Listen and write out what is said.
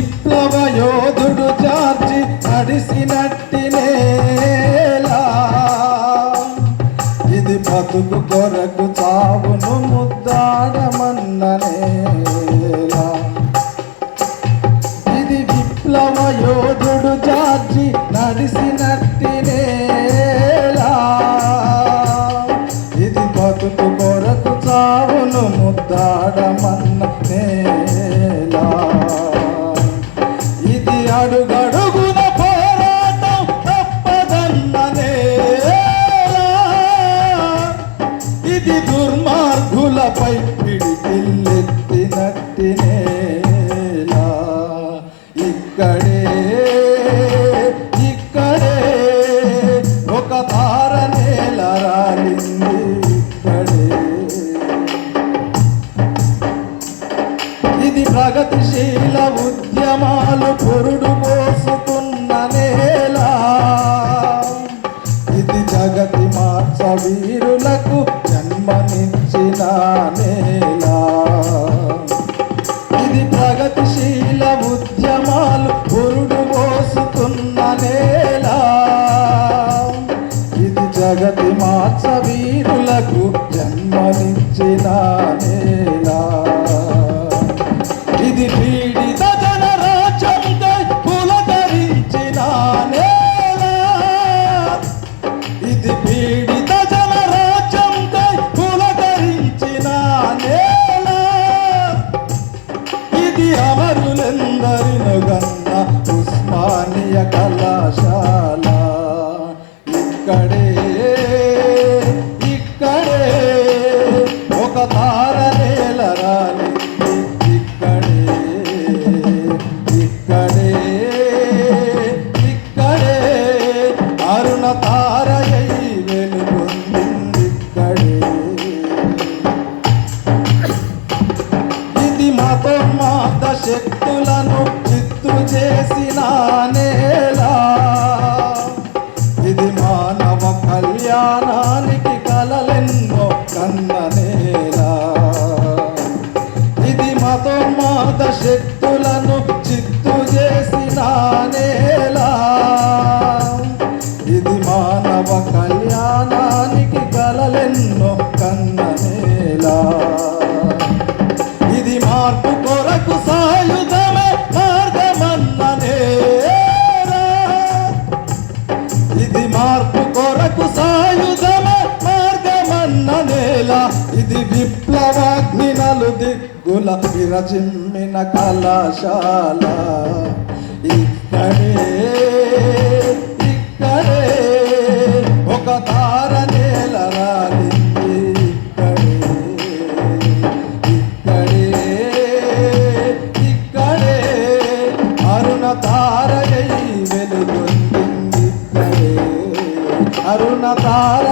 విప్లవ యోధుడు జార్జి నడిసినట్టినేలా ఇది బతుకు కొరకు చావును ముద్దాడమన్ననేలా ఇది విప్లవ యోధుడు జార్జి నడిసినట్టినేలా ఇది బతుకు కొరకు చావును ముద్దాడమన్ననేలా ఇది అడుగడుగున పోరాటం తప్పదన్ననేలా ఇది దుర్మార్గులపై పిడికిల్లెత్తినట్టినేలా ఇక్కడే ఒక తార నేల రాలింది ఇక్కడే ఇది ప్రగతిశీల ఉద్యమాలు పురుడు పోసుకున్న నేల ఇది జగతి మార్చ వీరులకు జన్మనిచ్చిన నేల ఇది ప్రగతిశీల ఉద్యమాలు పురుడు పోసుకున్న నేల ఇది జగతి మార్చ వీరులకు జన్మనిచ్చిన నేల ఇది పీడిత జనరాజ్యంకై పులకరించిన నేల ఇది పీడిత జనరాజ్యంకై పులకరించిన నేల ఇది అమరులెందరిను గన్న ఉస్మానియ కళాశాల ఇక్కడే ఒక తార నేల రాలింది ఇక్కడే అరుణ తారయై వెలుగొందింది ఇక్కడే ఇది మతోన్మాద శక్తులను చిత్తు చేసిన నేల ఇది మానవ కళ్యాణానికి కలలెన్నో కన్న నేల ఇది మతోన్మాద శక్తులను చిత్తు చేసిన నేల ఇది మానవ కళ్యాణానికి కలలెన్నో కన్న నేల ఇది మార్పు కొరకు సాయుధమే మార్గమన్న నేల ఇది మార్పు కొరకు సాయుధమే మార్గమన్న నేల ఇది విప్లవాగ్ని నలుదిక్కుల విరచిమ్మిన కళాశాల ఇక్కడే ఒక తార నేల రాలింది ఇక్కడే అరుణ తారయై వెలుగొందింది ఇక్కడే అరుణ తార